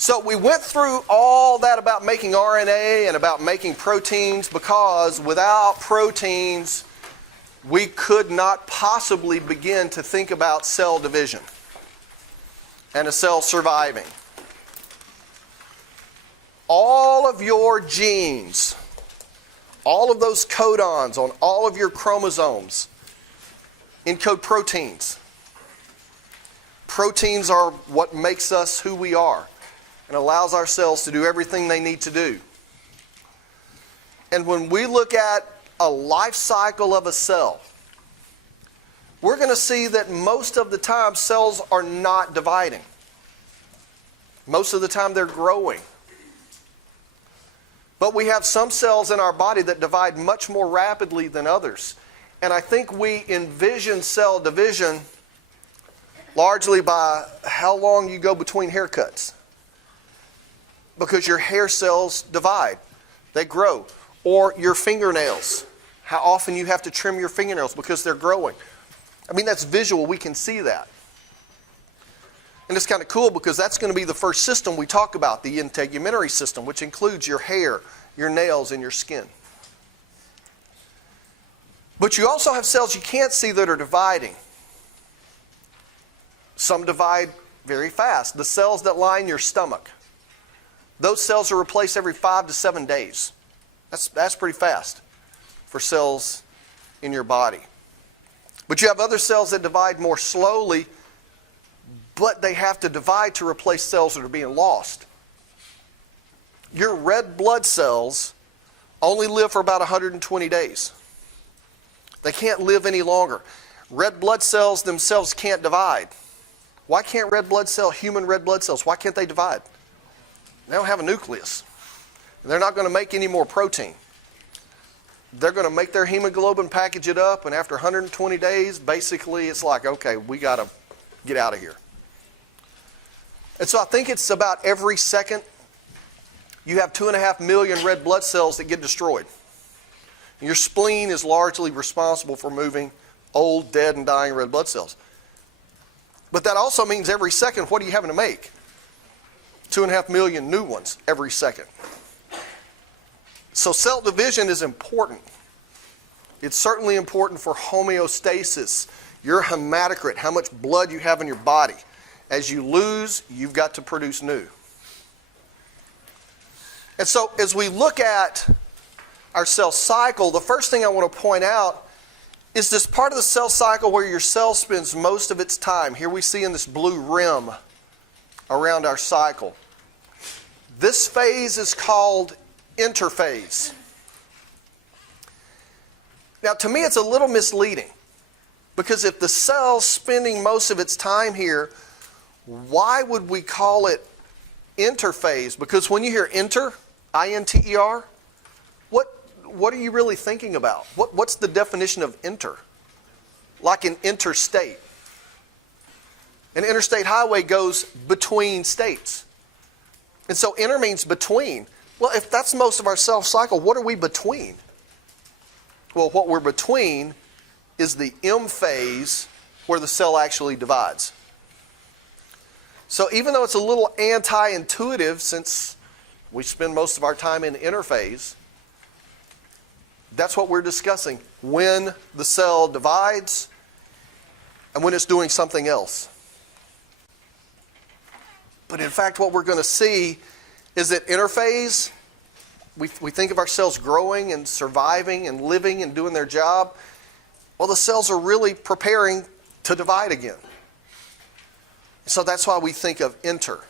So we went through all that about making RNA and about making proteins because without proteins, we could not possibly begin to think about cell division and a cell surviving. All of your genes, all of those codons on all of your chromosomes encode proteins. Proteins are what makes us who we are and allows our cells to do everything they need to do. And when we look at a life cycle of a cell, we're going to see that most of the time cells are not dividing. Most of the time they're growing. But we have some cells in our body that divide much more rapidly than others. And I think we envision cell division largely by how long you go between haircuts. Because your hair cells divide. They grow. Or your fingernails. How often you have to trim your fingernails because they're growing. I mean, that's visual. We can see that. And it's kind of cool because that's going to be the first system we talk about, the integumentary system, which includes your hair, your nails, and your skin. But you also have cells you can't see that are dividing. Some divide very fast. The cells that line your stomach. Those cells are replaced every 5 to 7 days. That's pretty fast for cells in your body. But you have other cells that divide more slowly, but they have to divide to replace cells that are being lost. Your red blood cells only live for about 120 days. They can't live any longer. Red blood cells themselves can't divide. Why can't human red blood cells, why can't they divide? They don't have a nucleus. They're not going to make any more protein. They're going to make their hemoglobin, package it up, and after 120 days, basically it's like, okay, we got to get out of here. And so I think it's about every second you have 2.5 million red blood cells that get destroyed. And your spleen is largely responsible for moving old, dead, and dying red blood cells. But that also means every second, what are you having to make? 2.5 million new ones every second. So cell division is important. It's certainly important for homeostasis, your hematocrit, how much blood you have in your body. As you lose, you've got to produce new. And so as we look at our cell cycle, the first thing I want to point out is this part of the cell cycle where your cell spends most of its time. Here we see in this blue rim around our cycle. This phase is called interphase. Now, to me, it's a little misleading because if the cell's spending most of its time here, why would we call it interphase? Because when you hear inter, I-N-T-E-R, what are you really thinking about? What's the definition of inter? Like an interstate. An interstate highway goes between states. And so inter means between. Well, if that's most of our cell cycle, what are we between? Well, what we're between is the M phase where the cell actually divides. So even though it's a little anti-intuitive since we spend most of our time in interphase, that's what we're discussing. When the cell divides and when it's doing something else. But in fact, what we're going to see is that interphase, we think of our cells growing and surviving and living and doing their job. Well, the cells are really preparing to divide again. So that's why we think of inter,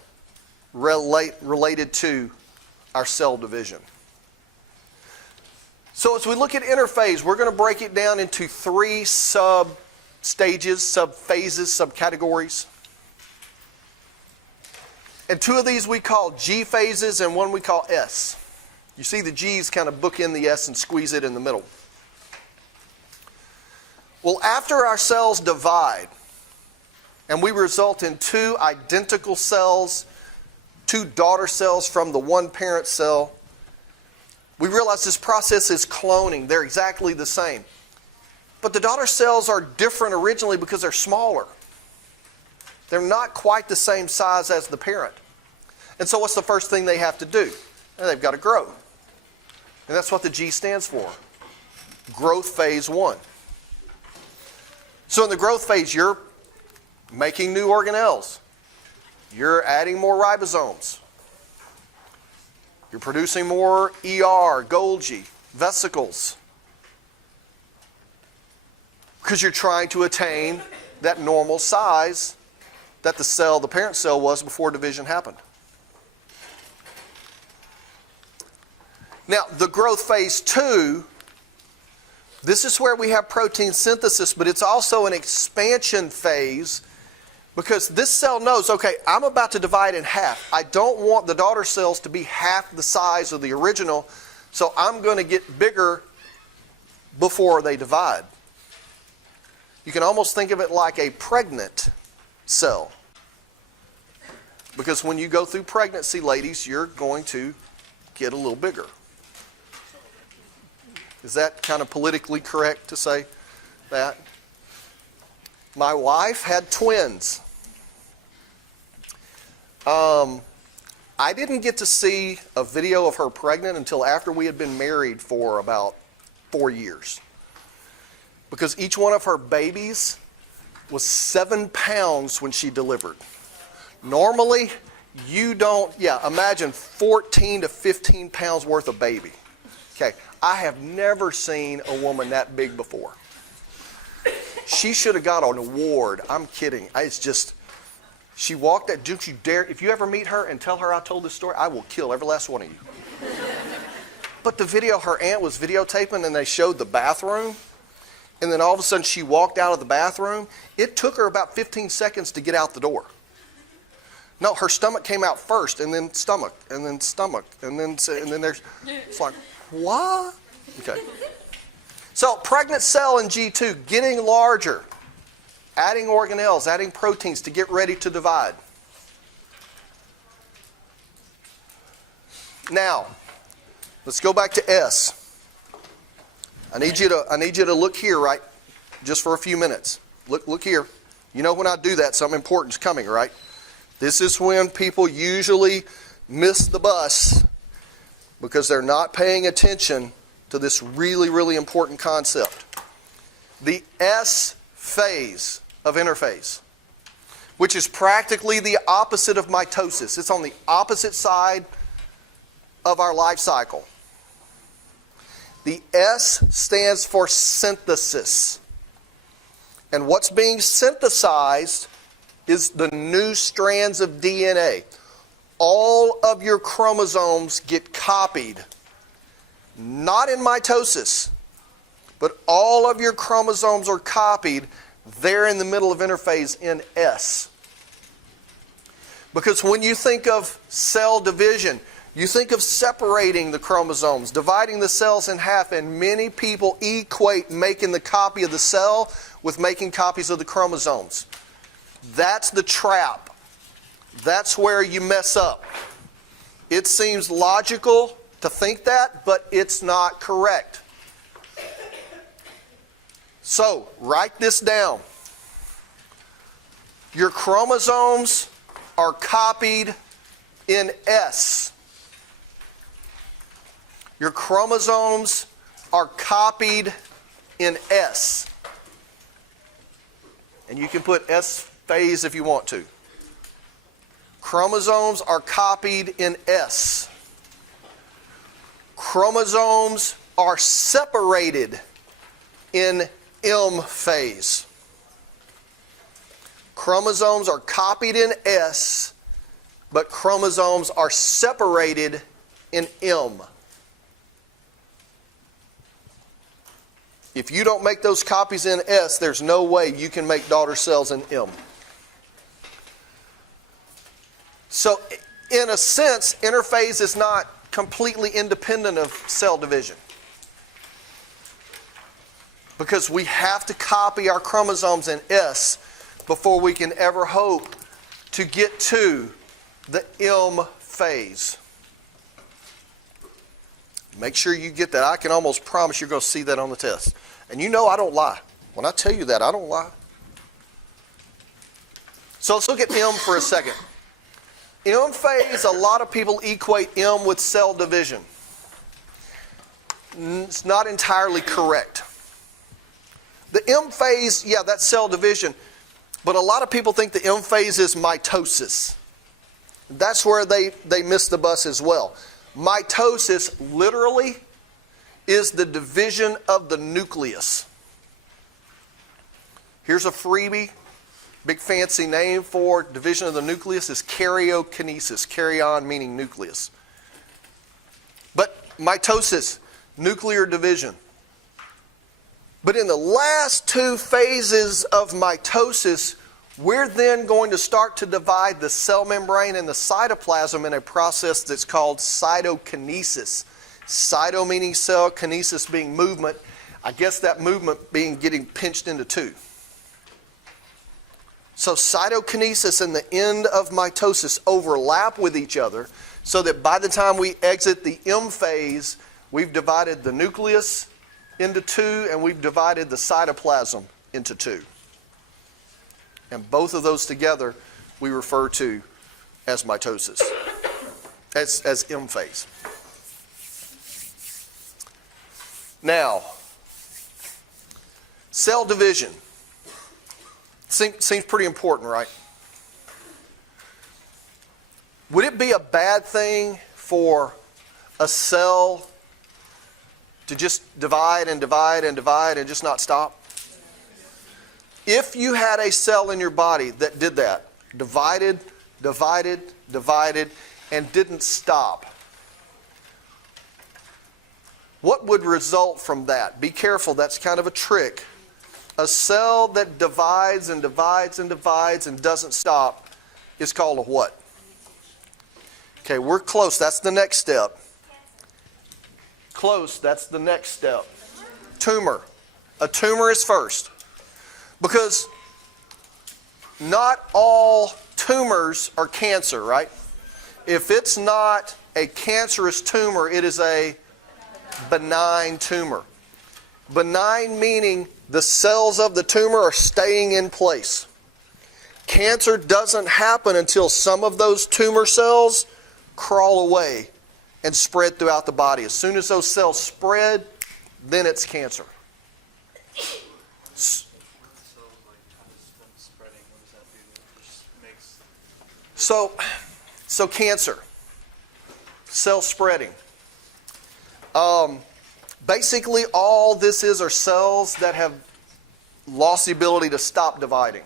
related to our cell division. So as we look at interphase, we're going to break it down into 3 sub-stages, sub-phases, sub-categories. And 2 of these we call G phases and 1 we call S. You see the G's kind of bookend the S and squeeze it in the middle. Well, after our cells divide and we result in 2 identical cells, 2 daughter cells from the one parent cell, we realize this process is cloning. They're exactly the same. But the daughter cells are different originally because they're smaller. They're not quite the same size as the parent. And so what's the first thing they have to do? They've got to grow. And that's what the G stands for. Growth phase 1. So in the growth phase, you're making new organelles. You're adding more ribosomes. You're producing more ER, Golgi, vesicles. Because you're trying to attain that normal size that the parent cell was before division happened. Now, the growth phase 2, this is where we have protein synthesis, but it's also an expansion phase because this cell knows, okay, I'm about to divide in half. I don't want the daughter cells to be half the size of the original, so I'm going to get bigger before they divide. You can almost think of it like a pregnant cell. Because when you go through pregnancy, ladies, you're going to get a little bigger. Is that kind of politically correct to say that? My wife had twins. I didn't get to see a video of her pregnant until after we had been married for about 4 years. Because each one of her babies was 7 pounds when she delivered. Normally, you don't, imagine 14 to 15 pounds worth of baby. Okay, I have never seen a woman that big before. She should have got an award. I'm kidding. It's just, she walked that, don't you dare, if you ever meet her and tell her I told this story, I will kill every last one of you. But the video, her aunt was videotaping and they showed the bathroom. And then all of a sudden she walked out of the bathroom. It took her about 15 seconds to get out the door. No, her stomach came out first, and then stomach, and then stomach, and then there's, it's like, what? Okay. So pregnant cell in G2, getting larger, adding organelles, adding proteins to get ready to divide. Now, let's go back to S. I need you to look here, right? Just for a few minutes. Look here. You know when I do that, something important is coming, right? This is when people usually miss the bus because they're not paying attention to this really, really important concept. The S phase of interphase, which is practically the opposite of mitosis. It's on the opposite side of our life cycle. The S stands for synthesis. And what's being synthesized is the new strands of DNA. All of your chromosomes get copied, not in mitosis, but all of your chromosomes are copied there in the middle of interphase in S. Because when you think of cell division, you think of separating the chromosomes, dividing the cells in half, and many people equate making the copy of the cell with making copies of the chromosomes. That's the trap. That's where you mess up. It seems logical to think that, but it's not correct. So, write this down. Your chromosomes are copied in S. Your chromosomes are copied in S. And you can put S phase if you want to. Chromosomes are copied in S. Chromosomes are separated in M phase. Chromosomes are copied in S, but chromosomes are separated in M. If you don't make those copies in S, there's no way you can make daughter cells in M. So, in a sense, interphase is not completely independent of cell division. Because we have to copy our chromosomes in S before we can ever hope to get to the M phase. Make sure you get that. I can almost promise you're going to see that on the test. And you know I don't lie. When I tell you that, I don't lie. So let's look at M for a second. M phase, a lot of people equate M with cell division. It's not entirely correct. The M phase, yeah, that's cell division. But a lot of people think the M phase is mitosis. That's where they miss the bus as well. Mitosis literally is the division of the nucleus. Here's a freebie. Big fancy name for division of the nucleus is karyokinesis. Karyon meaning nucleus. But mitosis, nuclear division. But in the last two phases of mitosis, we're then going to start to divide the cell membrane and the cytoplasm in a process that's called cytokinesis. Cyto meaning cell, kinesis being movement. I guess that movement being getting pinched into two. So cytokinesis and the end of mitosis overlap with each other so that by the time we exit the M phase, we've divided the nucleus into two and we've divided the cytoplasm into two. And both of those together we refer to as mitosis, as M phase. Now, cell division. Seems pretty important, right? Would it be a bad thing for a cell to just divide and divide and divide and just not stop? If you had a cell in your body that did that, divided, divided, divided, and didn't stop, what would result from that? Be careful, that's kind of a trick. A cell that divides and divides and divides and doesn't stop is called a what? Okay, we're close. That's the next step. Close, that's the next step. Tumor. A tumor is first. Because not all tumors are cancer, right? If it's not a cancerous tumor, it is a benign tumor. Benign meaning the cells of the tumor are staying in place. Cancer doesn't happen until some of those tumor cells crawl away and spread throughout the body. As soon as those cells spread, then it's cancer. So cancer, cell spreading. Basically, all this is are cells that have lost the ability to stop dividing.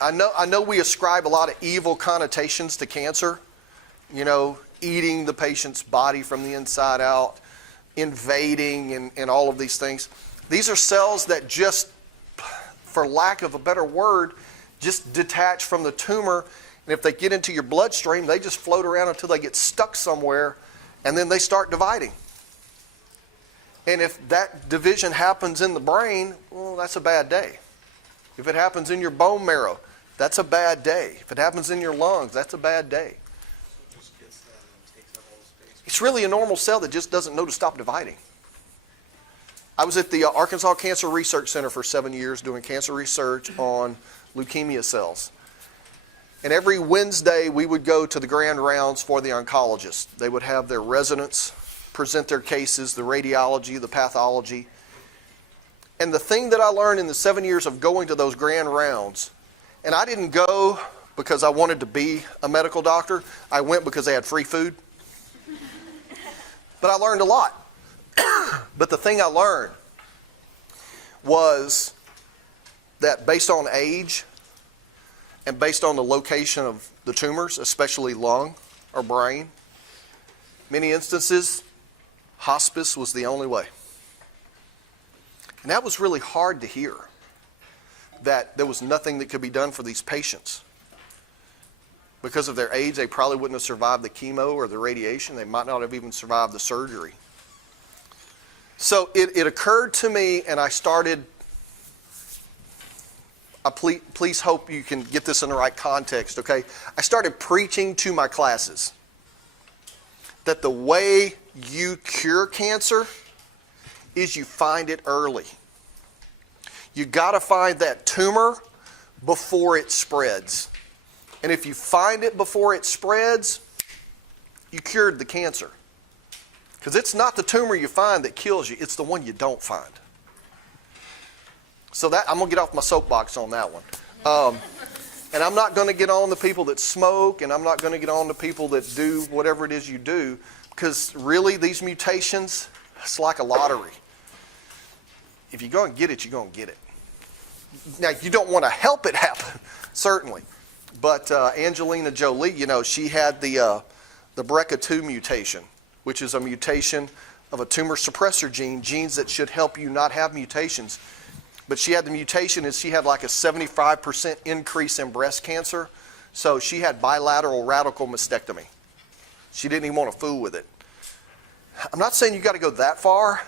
I know we ascribe a lot of evil connotations to cancer. You know, eating the patient's body from the inside out, invading, and all of these things. These are cells that just, for lack of a better word, just detach from the tumor. And if they get into your bloodstream, they just float around until they get stuck somewhere, and then they start dividing. And if that division happens in the brain, well, that's a bad day. If it happens in your bone marrow, that's a bad day. If it happens in your lungs, that's a bad day. It's really a normal cell that just doesn't know to stop dividing. I was at the Arkansas Cancer Research Center for 7 years doing cancer research on leukemia cells. And every Wednesday we would go to the grand rounds for the oncologists. They would have their residents present their cases, the radiology, the pathology. And the thing that I learned in the 7 years of going to those grand rounds, and I didn't go because I wanted to be a medical doctor. I went because they had free food. But I learned a lot. But the thing I learned was that based on age and based on the location of the tumors, especially lung or brain, many instances, hospice was the only way. And that was really hard to hear, that there was nothing that could be done for these patients. Because of their age, they probably wouldn't have survived the chemo or the radiation. They might not have even survived the surgery. So it occurred to me, and I started, please hope you can get this in the right context, okay? I started preaching to my classes that the way you cure cancer is you find it early. You got to find that tumor before it spreads. And if you find it before it spreads, you cured the cancer. Because it's not the tumor you find that kills you, it's the one you don't find. So that, I'm going to get off my soapbox on that one. And I'm not going to get on the people that smoke, and I'm not going to get on the people that do whatever it is you do, because really these mutations, it's like a lottery. If you're going to get it, you're going to get it. Now, you don't want to help it happen, certainly. But Angelina Jolie, you know, she had the BRCA2 mutation, which is a mutation of a tumor suppressor gene, genes that should help you not have mutations. But she had the mutation, and she had like a 75% increase in breast cancer. So she had bilateral radical mastectomy. She didn't even want to fool with it. I'm not saying you got to go that far.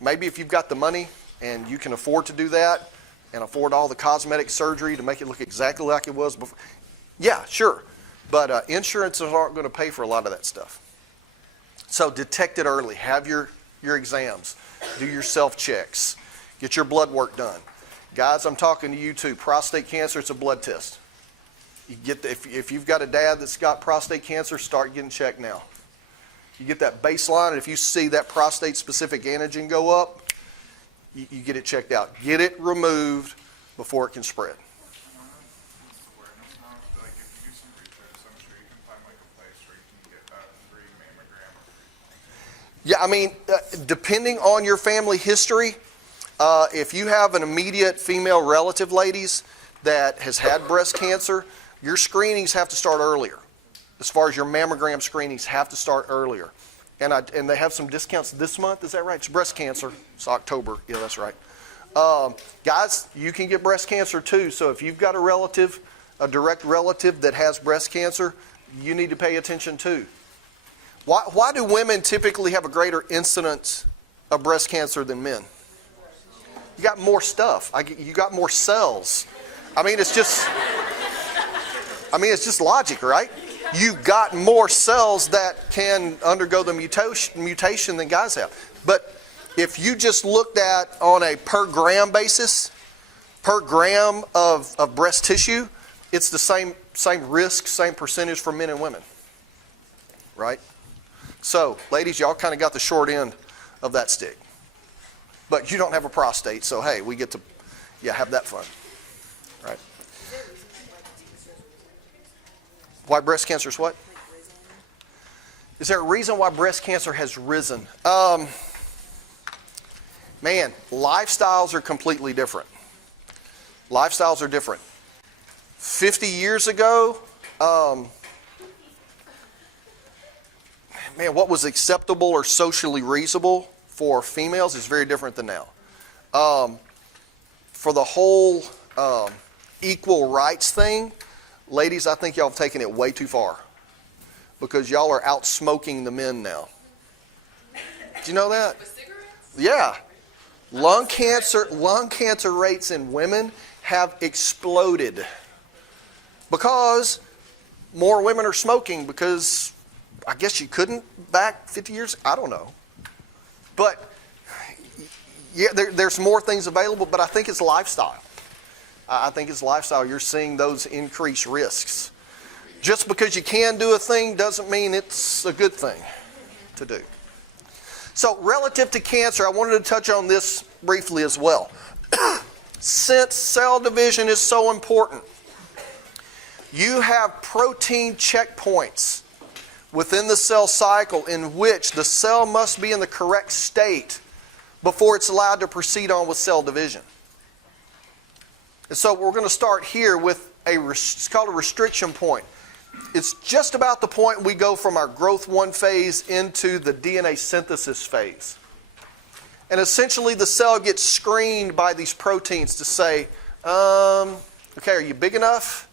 Maybe if you've got the money and you can afford to do that and afford all the cosmetic surgery to make it look exactly like it was before. Yeah, sure. But insurances aren't going to pay for a lot of that stuff. So detect it early. Have your exams. Do your self-checks. Get your blood work done. Guys, I'm talking to you too. Prostate cancer, it's a blood test. You get if you've got a dad that's got prostate cancer, start getting checked now. You get that baseline, and if you see that prostate-specific antigen go up, you get it checked out. Get it removed before it can spread. Yeah, I mean, depending on your family history, if you have an immediate female relative, ladies, that has had breast cancer, your screenings have to start earlier. As far as your mammogram screenings have to start earlier. And they have some discounts this month, is that right? It's breast cancer. It's October. Yeah, that's right. Guys, you can get breast cancer too. So if you've got a relative, a direct relative that has breast cancer, you need to pay attention too. Why do women typically have a greater incidence of breast cancer than men? You got more stuff. You got more cells. I mean, it's just logic, right? You've got more cells that can undergo the mutation than guys have. But if you just looked at on a per gram basis, per gram of breast tissue, it's the same risk, same percentage for men and women, right? So, ladies, y'all kind of got the short end of that stick. But you don't have a prostate, so hey, we get to, have that fun, right? Why breast cancer is what? Is there a reason why breast cancer has risen? Man, lifestyles are completely different. Lifestyles are different. 50 years ago, what was acceptable or socially reasonable for females is very different than now. For the whole equal rights thing, ladies, I think y'all have taken it way too far because y'all are out smoking the men now. Do you know that? Yeah. Lung cancer rates in women have exploded because more women are smoking because I guess you couldn't back 50 years. I don't know. But yeah, there's more things available, but I think it's lifestyle. I think it's lifestyle. You're seeing those increased risks. Just because you can do a thing doesn't mean it's a good thing to do. So relative to cancer, I wanted to touch on this briefly as well. Since cell division is so important, you have protein checkpoints within the cell cycle in which the cell must be in the correct state before it's allowed to proceed on with cell division. And so we're going to start here with it's called a restriction point. It's just about the point we go from our growth 1 phase into the DNA synthesis phase. And essentially the cell gets screened by these proteins to say, okay, are you big enough?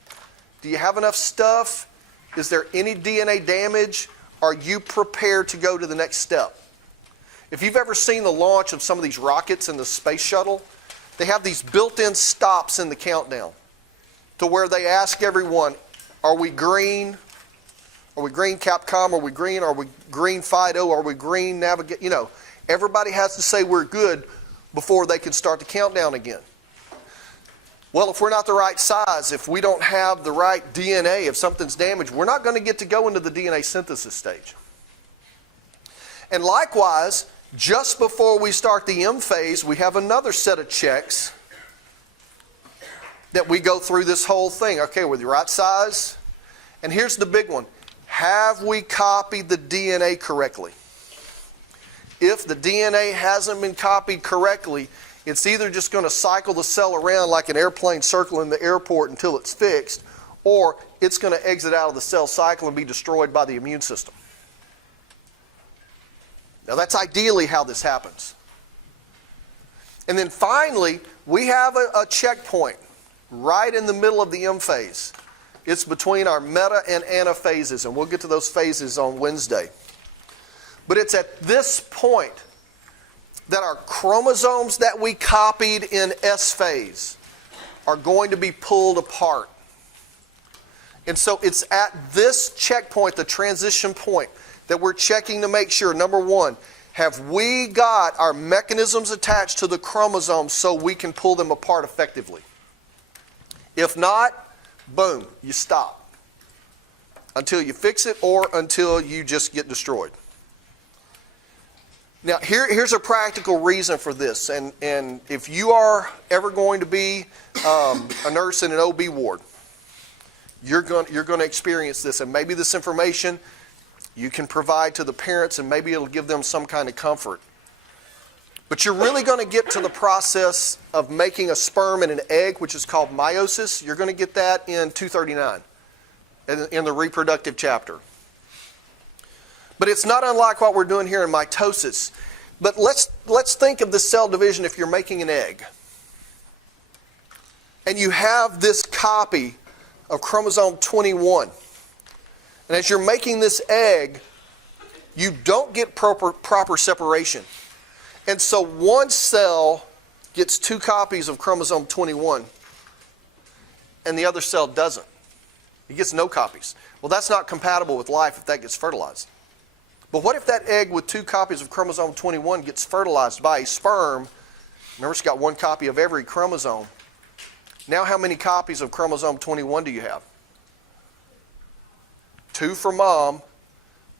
Do you have enough stuff? Is there any DNA damage? Are you prepared to go to the next step? If you've ever seen the launch of some of these rockets in the space shuttle, they have these built-in stops in the countdown to where they ask everyone, are we green? Are we green Capcom? Are we green? Are we green Fido? Are we green Navigate? You know, everybody has to say we're good before they can start the countdown again. Well, if we're not the right size, if we don't have the right DNA, if something's damaged, we're not going to get to go into the DNA synthesis stage. And likewise, just before we start the M phase, we have another set of checks that we go through this whole thing. Okay, we're the right size. And here's the big one. Have we copied the DNA correctly? If the DNA hasn't been copied correctly, it's either just going to cycle the cell around like an airplane circling the airport until it's fixed, or it's going to exit out of the cell cycle and be destroyed by the immune system. Now that's ideally how this happens. And then finally, we have a checkpoint right in the middle of the M phase. It's between our meta and ana phases, and we'll get to those phases on Wednesday. But it's at this point that our chromosomes that we copied in S phase are going to be pulled apart. And so it's at this checkpoint, the transition point, that we're checking to make sure, number one, have we got our mechanisms attached to the chromosomes so we can pull them apart effectively? If not, boom, you stop until you fix it or until you just get destroyed. Now, here's a practical reason for this. And if you are ever going to be a nurse in an OB ward, you're going to experience this. And maybe this information you can provide to the parents, and maybe it'll give them some kind of comfort. But you're really going to get to the process of making a sperm and an egg, which is called meiosis. You're going to get that in 239, in the reproductive chapter. But it's not unlike what we're doing here in mitosis. But let's think of the cell division if you're making an egg. And you have this copy of chromosome 21. And as you're making this egg, you don't get proper separation. And so one cell gets 2 copies of chromosome 21, and the other cell doesn't. It gets no copies. Well, that's not compatible with life if that gets fertilized. But what if that egg with 2 copies of chromosome 21 gets fertilized by a sperm? Remember, it's got 1 copy of every chromosome. Now how many copies of chromosome 21 do you have? 2 from mom,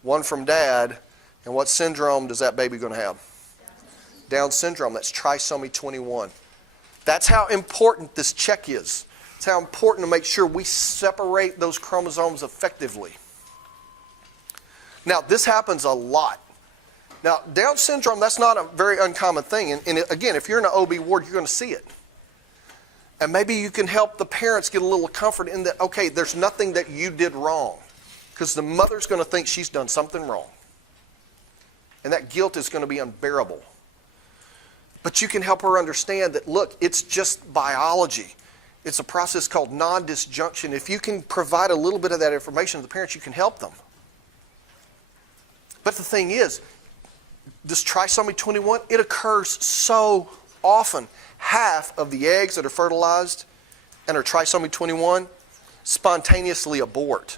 1 from dad. And what syndrome does that baby going to have? Down syndrome. That's trisomy 21. That's how important this check is. It's how important to make sure we separate those chromosomes effectively. Now, this happens a lot. Now, Down syndrome, that's not a very uncommon thing. And again, if you're in an OB ward, you're going to see it. And maybe you can help the parents get a little comfort in that, okay, there's nothing that you did wrong. Because the mother's going to think she's done something wrong. And that guilt is going to be unbearable. But you can help her understand that, look, it's just biology. It's a process called non-disjunction. If you can provide a little bit of that information to the parents, you can help them. But the thing is, this trisomy 21, it occurs so often. Half of the eggs that are fertilized and are trisomy 21 spontaneously abort.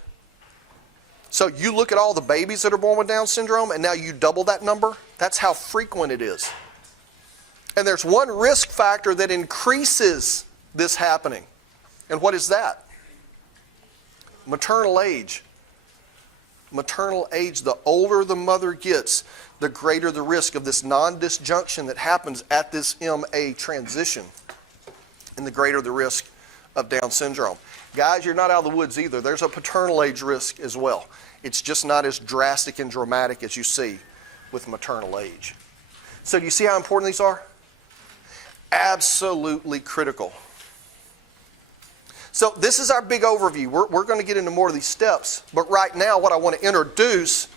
So you look at all the babies that are born with Down syndrome, and now you double that number. That's how frequent it is. And there's one risk factor that increases this happening. And what is that? Maternal age. Maternal age, the older the mother gets, the greater the risk of this non-disjunction that happens at this MA transition, and the greater the risk of Down syndrome. Guys, you're not out of the woods either. There's a paternal age risk as well. It's just not as drastic and dramatic as you see with maternal age. So do you see how important these are? Absolutely critical. So this is our big overview. We're going to get into more of these steps. But right now, what I want to introduce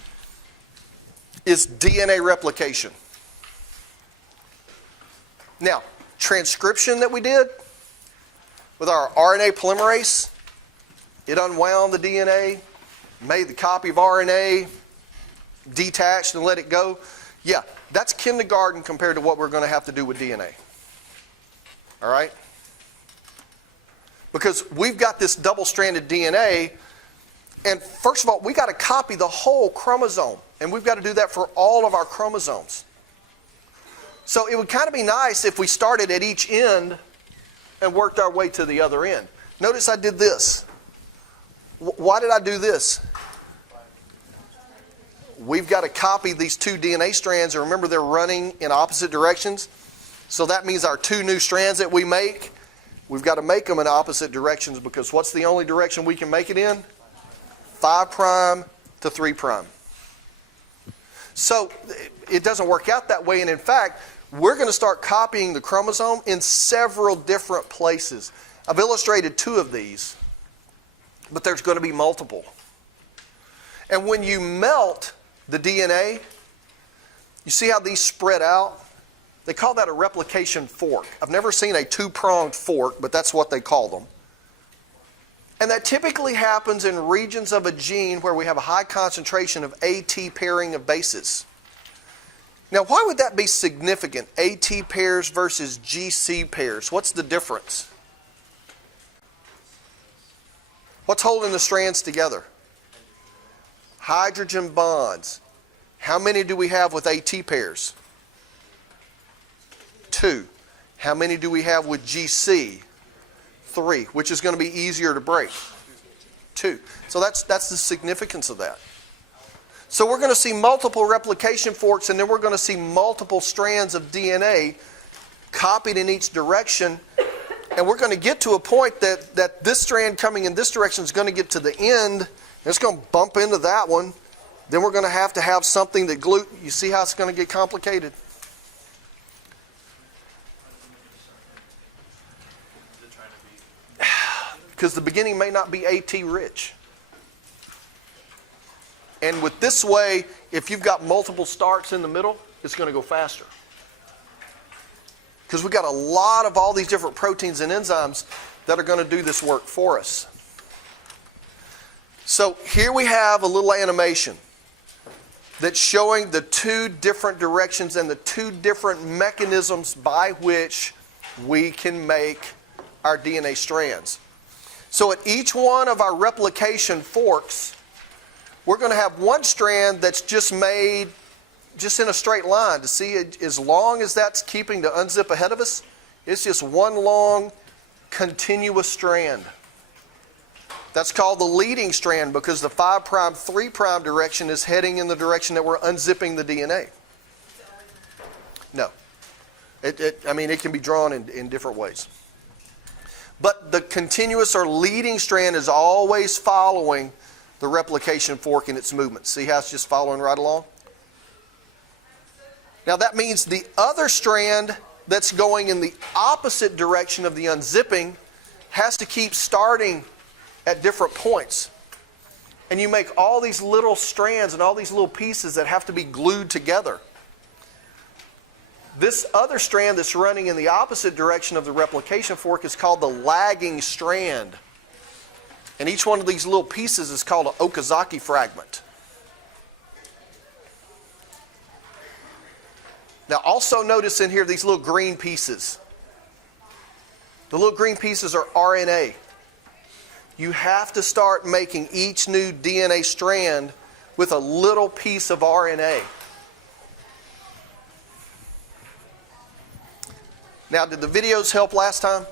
is DNA replication. Now, transcription that we did with our RNA polymerase, it unwound the DNA, made the copy of RNA, detached and let it go. Yeah, that's kindergarten compared to what we're going to have to do with DNA. All right? Because we've got this double-stranded DNA, and first of all, we got to copy the whole chromosome, and we've got to do that for all of our chromosomes. So it would kind of be nice if we started at each end and worked our way to the other end. Notice I did this. Why did I do this? We've got to copy these two DNA strands, and remember they're running in opposite directions. So that means our two new strands that we make, we've got to make them in opposite directions, because what's the only direction we can make it in? 5' to 3'. So it doesn't work out that way, and in fact, we're going to start copying the chromosome in several different places. I've illustrated 2 of these, but there's going to be multiple. And when you melt the DNA, you see how these spread out? They call that a replication fork. I've never seen a 2-pronged fork, but that's what they call them. And that typically happens in regions of a gene where we have a high concentration of AT pairing of bases. Now, why would that be significant, AT pairs versus GC pairs? What's the difference? What's holding the strands together? Hydrogen bonds. How many do we have with AT pairs? 2. How many do we have with GC? 3, which is going to be easier to break. 2. So that's the significance of that. So we're going to see multiple replication forks, and then we're going to see multiple strands of DNA copied in each direction. And we're going to get to a point that this strand coming in this direction is going to get to the end, and it's going to bump into that one. Then we're going to have something that glue. You see how it's going to get complicated? Because the beginning may not be AT rich. And with this way, if you've got multiple starts in the middle, it's going to go faster. Because we've got a lot of all these different proteins and enzymes that are going to do this work for us. So here we have a little animation that's showing the 2 different directions and the 2 different mechanisms by which we can make our DNA strands. So at each one of our replication forks, we're going to have one strand that's just made just in a straight line. To see, as long as that's keeping to unzip ahead of us, it's just one long continuous strand. That's called the leading strand, because the 5', 3' direction is heading in the direction that we're unzipping the DNA. No. It can be drawn in different ways. But the continuous or leading strand is always following the replication fork in its movement. See how it's just following right along? Now that means the other strand that's going in the opposite direction of the unzipping has to keep starting at different points. And you make all these little strands and all these little pieces that have to be glued together. This other strand that's running in the opposite direction of the replication fork is called the lagging strand. And each one of these little pieces is called an Okazaki fragment. Now also notice in here these little green pieces. The little green pieces are RNA. You have to start making each new DNA strand with a little piece of RNA. Now, did the videos help last time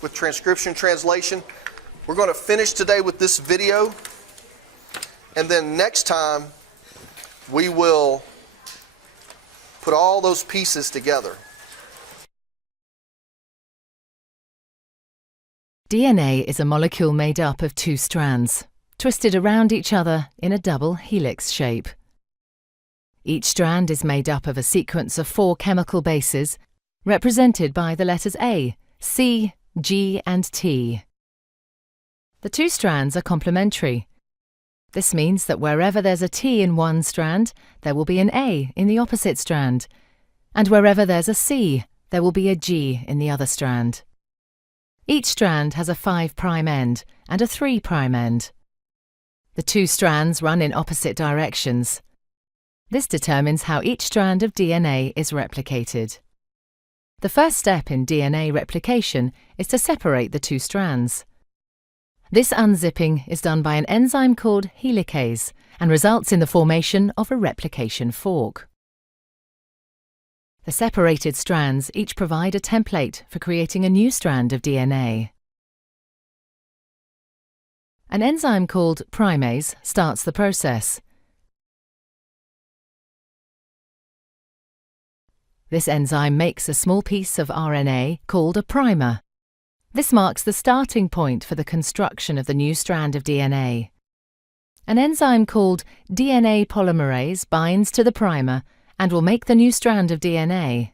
with transcription translation? We're going to finish today with this video, and then next time we will put all those pieces together. DNA is a molecule made up of 2 strands, twisted around each other in a double helix shape. Each strand is made up of a sequence of 4 chemical bases, represented by the letters A, C, G, and T. The 2 strands are complementary. This means that wherever there's a T in one strand, there will be an A in the opposite strand, and wherever there's a C, there will be a G in the other strand. Each strand has a 5' end and a 3' end. The 2 strands run in opposite directions. This determines how each strand of DNA is replicated. The first step in DNA replication is to separate the 2 strands. This unzipping is done by an enzyme called helicase and results in the formation of a replication fork. The separated strands each provide a template for creating a new strand of DNA. An enzyme called primase starts the process. This enzyme makes a small piece of RNA called a primer. This marks the starting point for the construction of the new strand of DNA. An enzyme called DNA polymerase binds to the primer and will make the new strand of DNA.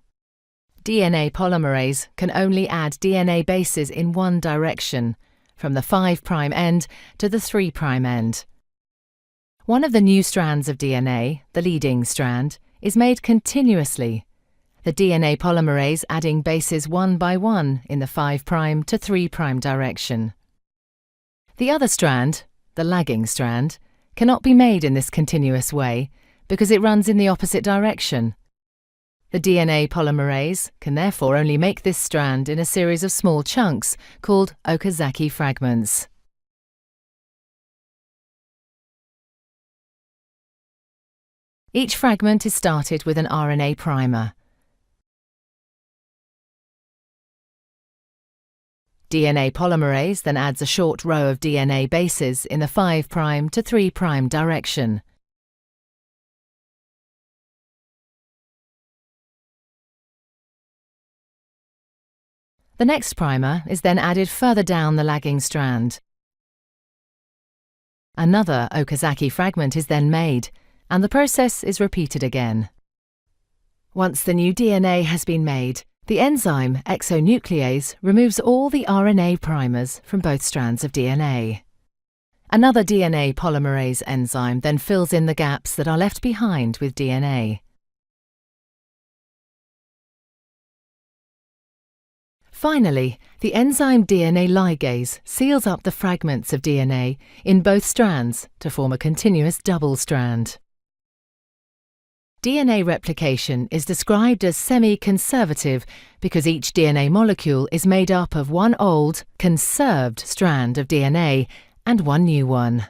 DNA polymerase can only add DNA bases in one direction, from the 5' end to the 3' end. One of the new strands of DNA, the leading strand, is made continuously, the DNA polymerase adding bases one by one in the 5' to 3' direction. The other strand, the lagging strand, cannot be made in this continuous way because it runs in the opposite direction. The DNA polymerase can therefore only make this strand in a series of small chunks called Okazaki fragments. Each fragment is started with an RNA primer. DNA polymerase then adds a short row of DNA bases in the 5' to 3' direction. The next primer is then added further down the lagging strand. Another Okazaki fragment is then made, and the process is repeated again. Once the new DNA has been made, the enzyme exonuclease removes all the RNA primers from both strands of DNA. Another DNA polymerase enzyme then fills in the gaps that are left behind with DNA. Finally, the enzyme DNA ligase seals up the fragments of DNA in both strands to form a continuous double strand. DNA replication is described as semi-conservative because each DNA molecule is made up of one old, conserved strand of DNA and one new one.